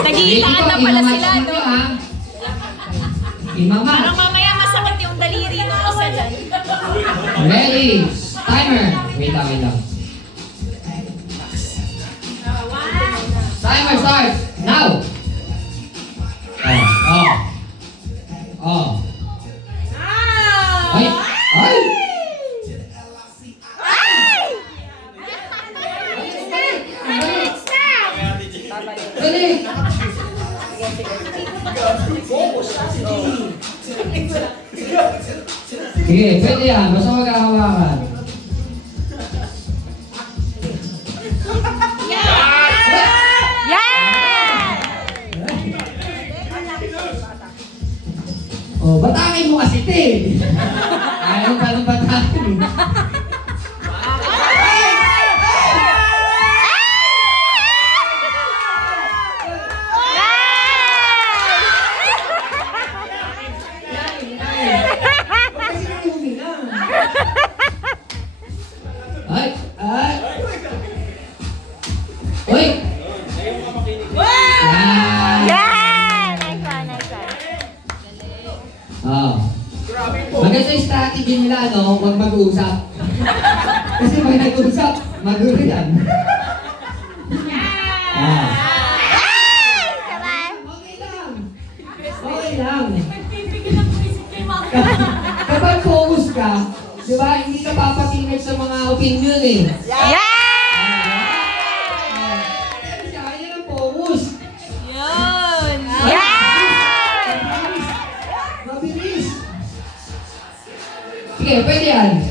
Nag-iitaan na pala sila, no? Imama. Parang mamaya masakit yung daliri ng isa dyan. Ready? Timer. Wait lang. Timer starts now. Ay! Ready? Sige, pwede yan. Basta magkakawakan. Oh, batakin mo kasi, te. Ayaw pa ng batakin. Uy! Maganda yung strategy nila, no? Huwag mag-uusap. Kasi pag nag-uusap, magulo yan. Okay lang. Kapag focus ka, di ba, hindi ka papatingin sa mga opinion eh. Kaya ng focus. Mabilis. Sige, pwede yan.